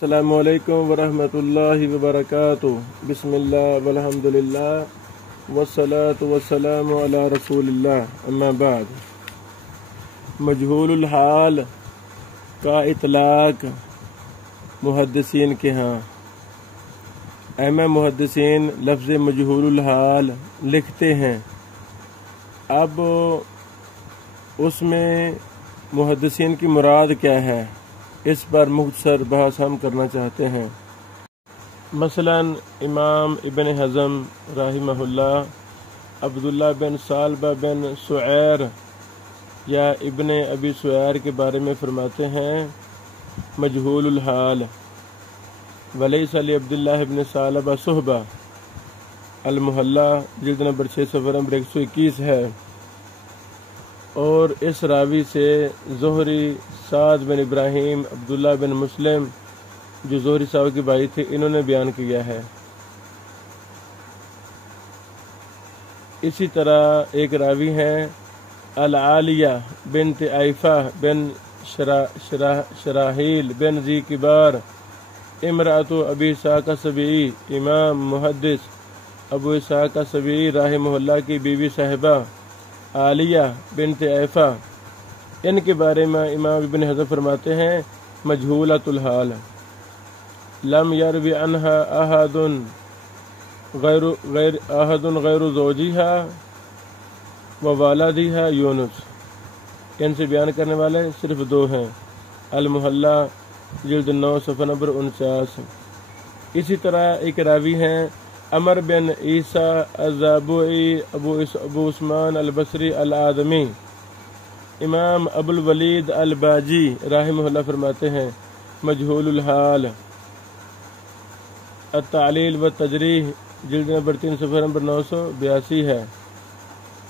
السلام علیکم ورحمۃ اللہ وبرکاتہ۔ بسم اللہ والحمد للہ والصلاة والسلام علی رسول اللہ، اما بعد۔ مجہول الحال کا اطلاق محدثین کے ہاں اہم محدثین لفظ مجہول الحال لکھتے ہیں۔ اب اس میں محدثین کی مراد کیا ہے، اس پر مختصر بحث ہم کرنا چاہتے ہیں۔ مثلا امام ابن حزم رحمہ اللہ عبداللہ بن ثعلبہ بن سعیر یا ابن ابی سعیر کے بارے میں فرماتے ہیں مجہول الحال، ولیس لعبداللہ بن ثعلبہ صحبہ، المحلہ جلد نمبر 6 صفحہ نمبر 121 ہے۔ اور اس راوی سے زہری، سعد بن ابراہیم، عبداللہ بن مسلم جو زہری صاحب کے بھائی تھے، انہوں نے بیان کیا ہے۔ اسی طرح ایک راوی ہیں العالیہ بنت عیفہ بن شراحیل بن ذی کبار امرأۃ ابی اسحاق السبیعی، امام محدث ابو اسحاق السبیعی رحمہ اللہ کی بیوی صاحبہ عالیہ بنت عیفہ، ان کے بارے میں امام ابن حزم فرماتے ہیں مجہولۃ الحال، لم یروی عنہا احد غیر زوجیہا و والدیہا یونس، ان سے بیان کرنے والے صرف دو ہیں، المحلہ جلد 9 صفحہ نمبر 49۔ اسی طرح ایک راوی ہیں عمر بن عیسیٰ الزابعی ابو عثمان البصری الآدمی، امام ابو الولید الباجی رحمہ اللہ فرماتے ہیں مجہول الحال، التعلیل والتجریح جلد نمبر 3 صفحہ نمبر 982 ہے۔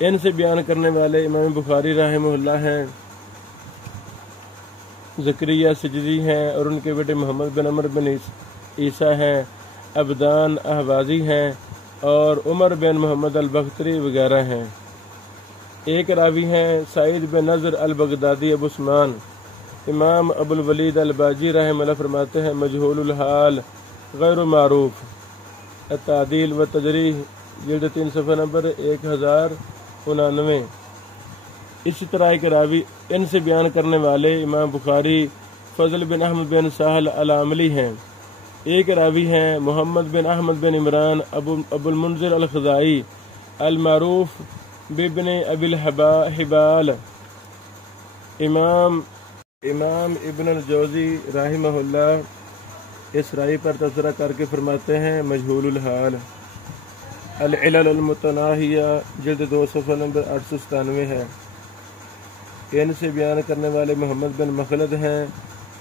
ان سے بیان کرنے والے امام بخاری رحمہ اللہ ہیں، زکریا سجدی ہیں، اور ان کے بیٹے محمد بن عمر بن عیسیٰ ہیں، عبدان احوازی ہیں، اور عمر بن محمد البختری وغیرہ ہیں۔ ایک راوی ہیں سعید بن نضر البغدادی ابو عثمان، امام ابو الولید الباجی رحمہ اللہ فرماتے ہیں مجہول الحال غیر معروف، التعدیل و تجریح جلد 3 صفحہ نمبر 1099۔ اسی طرح ایک راوی ان سے بیان کرنے والے امام بخاری فضل بن احمد بن سہل العاملی ہیں۔ ایک راوی ہیں محمد بن احمد بن عمران ابو المنذر الخزائی المعروف بابن ابی الحبال، امام ابن الجوزی رحمہ اللہ اس راوی پر تبصرہ کر کے فرماتے ہیں مجہول الحال، العلل المتناہیہ جلد 2 صفحہ نمبر 897 ہے۔ ان سے بیان کرنے والے محمد بن مخلد ہیں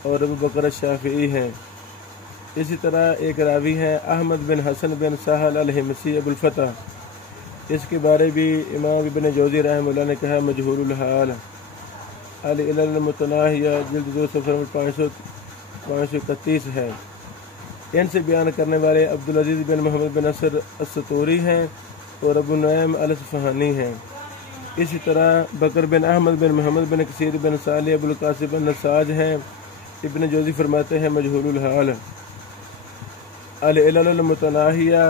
اور ابو بکر الشافعی ہیں۔ اسی طرح ایک راوی ہیں احمد بن حسن بن سہل الحمصی ابو الفتح، اس کے بارے بھی امام ابن جوزی رحمہ اللہ نے کہا مجہول الحال، العلل المتناہیہ جلد 2 صفحہ نمبر 531 ہے۔ ان سے بیان کرنے والے عبدالعزیز بن محمد بن نصر الستوری ہیں اور ابو نعیم الاصفہانی ہیں۔ اسی طرح بکر بن احمد بن محمد بن کثیر بن صالح ابو القاسم بن نساج ہیں، ابن جوزی فرماتے ہیں مجہول الحال، العلل المتناہیہ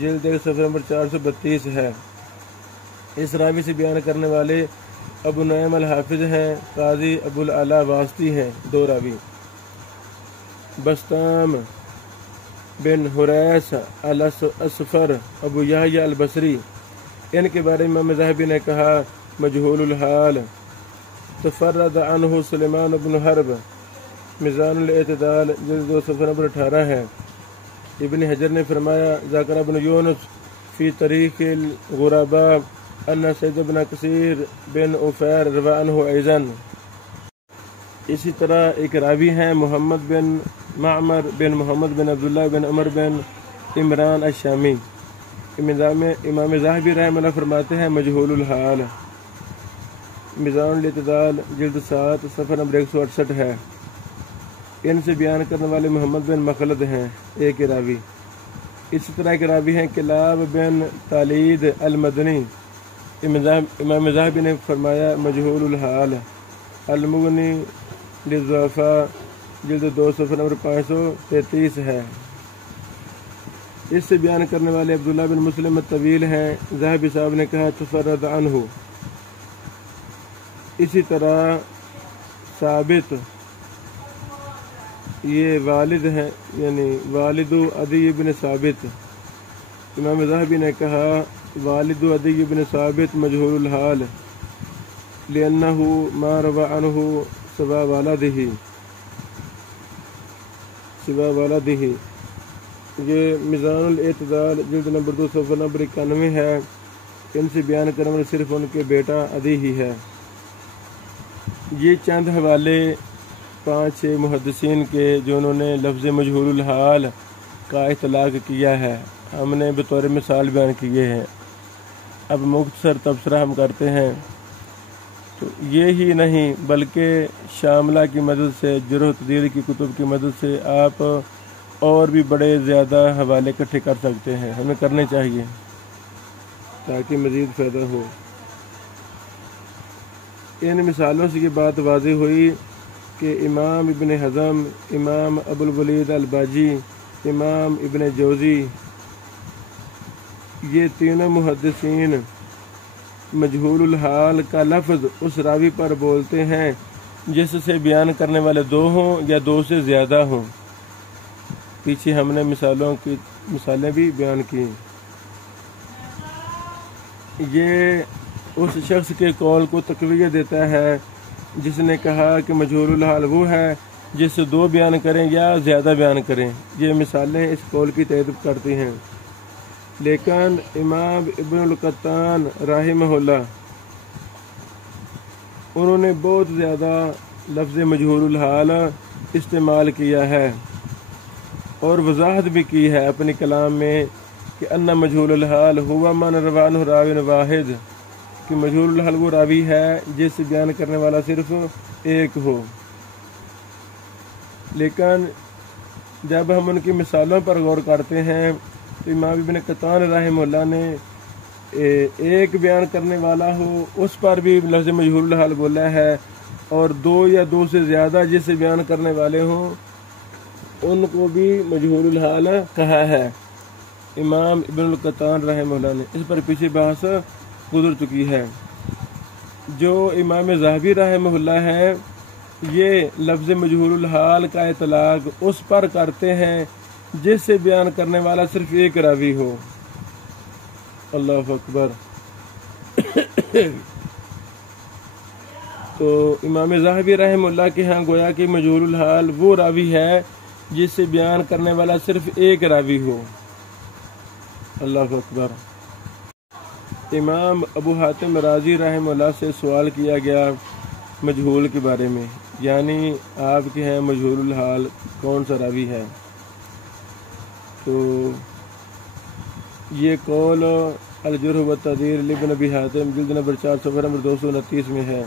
جلد 1 صفحہ نمبر 432 ہے۔ اس راوی سے بیان کرنے والے ابو نعیم الحافظ ہیں، قاضی ابو العلا واسطی ہیں، دو راوی۔ بسطام بن حریث الاسفر ابو یحییٰ البصری، ان کے بارے میں امام ذہبی نے کہا مجہول الحال، تفرد عنہ سلیمان بن حرب، میزان الاعتدال جلد 2 صفحہ نمبر 18 ہے۔ ابن حجر نے فرمایا ذکر ابن یونس فی تاریخ الغرباء ان سعید بن کثیر بن عفیر روى عنہ ایضاً۔ اسی طرح ایک راوی ہیں محمد بن معمر بن محمد بن عبداللہ بن عمر بن عمران الشامی، امام ذہبی رحمہ اللہ فرماتے ہیں مجہول الحال، میزان الاعتدال جلد 7 صفحہ نمبر 168 ہے۔ ان سے بیان کرنے والے محمد بن مخلد ہیں، ایک راوی۔ اسی طرح ایک راوی ہیں کلاب بن تالید المدنی، امام ذہبی نے فرمایا مجہول الحال، المغنی للضعفاء جلد 2 صفحہ نمبر 533 ہے۔ اس سے بیان کرنے والے عبداللہ بن مسلم الطویل ہیں۔ ذہبی صاحب نے کہا تفرد عنہ۔ اسی طرح ثابت یہ والد ہیں، یعنی والد عدی بن ثابت، امام ذہبی نے کہا والد عدی بن ثابت مجہول الحال لأنه ما روى عنه سوا والده۔ یہ میزان الاعتدال جلد نمبر 2 صفحہ نمبر 91 ہے۔ ان سے بیان کرنے والے صرف ان کے بیٹا عدی ہی ہے۔ یہ چند حوالے 5-6 محدثین کے جو انہوں نے لفظ مجہول الحال کا اطلاق کیا ہے، ہم نے بطور مثال بیان کیے ہیں۔ اب مختصر تبصرہ ہم کرتے ہیں۔ تو یہ ہی نہیں بلکہ شاملہ کی مدد سے، جرح و تعدیل کی کتب کی مدد سے آپ اور بھی بڑے زیادہ حوالے اکٹھے کر سکتے ہیں، ہمیں کرنے چاہیے تاکہ مزید فائدہ ہو۔ ان مثالوں سے یہ بات واضح ہوئی کہ امام ابن حزم، امام ابو الولید الباجی، امام ابن جوزی، یہ تینوں محدثین مجہول الحال کا لفظ اس راوی پر بولتے ہیں جس سے بیان کرنے والے 2 ہوں یا 2 سے زیادہ ہوں۔ پیچھے ہم نے مثالیں بھی بیان کی۔ یہ اس شخص کے قول کو تقویت دیتا ہے جس نے کہا کہ مجہول الحال وہ ہے جس سے 2 بیان کریں یا زیادہ بیان کریں۔ یہ مثالیں اس قول کی تائید کرتی ہیں۔ لیکن امام ابن القطان رحمہ اللہ انہوں نے بہت زیادہ لفظ مجہول الحال استعمال کیا ہے اور وضاحت بھی کی ہے اپنی کلام میں کہ ان مجہول الحال ہوا من روى عنہ راوی واحد، کہ مجہول الحال وہ راوی ہے جس سے بیان کرنے والا صرف ایک ہو۔ لیکن جب ہم ان کی مثالوں پر غور کرتے ہیں تو امام ابن قطان رحمہ اللہ نے ایک بیان کرنے والا ہو اس پر بھی لفظ مجہول الحال بولا ہے، اور 2 یا 2 سے زیادہ جس سے بیان کرنے والے ہوں ان کو بھی مجہول الحال کہا ہے امام ابن القطان رحمہ اللہ نے۔ اس پر پیچھے بحث گزر چکی ہے۔ جو امام ذہبی رحمہ اللہ ہے یہ لفظ مجہول الحال کا اطلاق اس پر کرتے ہیں جس سے بیان کرنے والا صرف ایک راوی ہو۔ اللہ اکبر۔ تو امام ذہبی رحمہ اللہ کے ہاں گویا کہ مجہول الحال وہ راوی ہے جس سے بیان کرنے والا صرف ایک راوی ہو۔ اللہ اکبر۔ امام ابو حاتم رازی رحمہ اللہ سے سوال کیا گیا مجہول کے بارے میں، یعنی آپ کے ہیں مجہول الحال کون سا راوی ہے؟ تو یہ قول الجرح والتعدیل لابن ابی حاتم جلد نمبر 4 صفحہ نمبر 229 میں ہے۔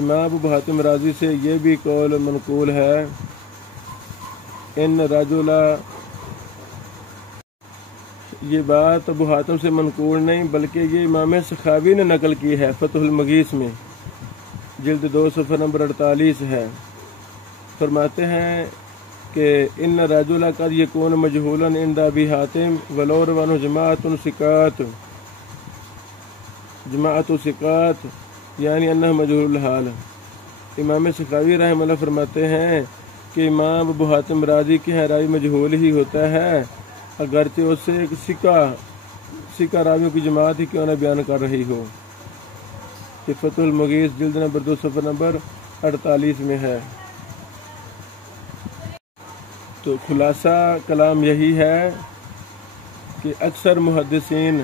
امام ابو حاتم رازی سے یہ بھی قول منقول ہے ان رجلا، یہ بات ابو حاتم سے منقول نہیں بلکہ یہ امام سخاوی نے نقل کی ہے فتح المغیث میں، جلد 2 صفحہ نمبر 48 ہے۔ فرماتے ہیں کہ ان رجلا قد یکون مجہولا عند ابی حاتم ولو روى عنہ جماعت ثقات یعنی انہ مجہول الحال۔ امام سخاوی رحمہ اللہ فرماتے ہیں کہ امام ابو حاتم رازی کے ہیں راوی مجہول ہی ہوتا ہے اگرچہ اس سے ایک سکہ راویوں کی جماعت ہی کیوں نہ بیان کر رہی ہو۔ یہ فتح المغیث جلد نمبر 2 صفحہ نمبر 48 میں ہے۔ تو خلاصہ کلام یہی ہے کہ اکثر محدثین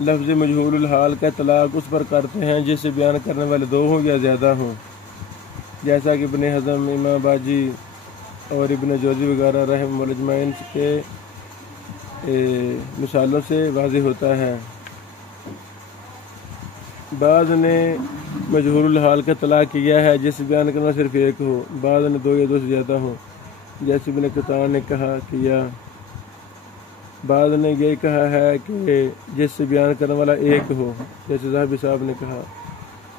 لفظ مجہول الحال کا اطلاق اس پر کرتے ہیں جس سے بیان کرنے والے 2 ہوں یا زیادہ ہوں، جیسا کہ ابن حزم، امام باجی اور ابن جوزی وغیرہ رحمہ اللہ اجمعین کے مثالوں سے واضح ہوتا ہے۔ بعض نے مجہول الحال کا اطلاق کیا ہے جس سے بیان کرنا صرف ایک ہو، بعض نے 2 یا 2 سے زیادہ ہوں جیسے ابن قطان نے کیا، بعض نے یہ کہا ہے کہ جس سے بیان کرنے والا ایک ہو جیسے ذہبی صاحب نے کہا۔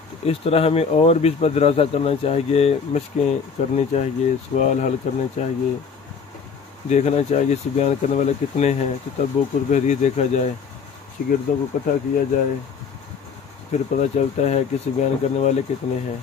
تو تو اس طرح ہمیں اور بھی اس پر دراسہ کرنا چاہیے، مشقیں کرنی چاہیے، سوال حل کرنے چاہیے، دیکھنا چاہیے اس سے بیان کرنے والے کتنے ہیں، تتبع بحری دیکھا جائے، شاگردوں کو اکٹھا کیا جائے، پھر پتہ چلتا ہے کہ اس سے بیان کرنے والے کتنے ہیں۔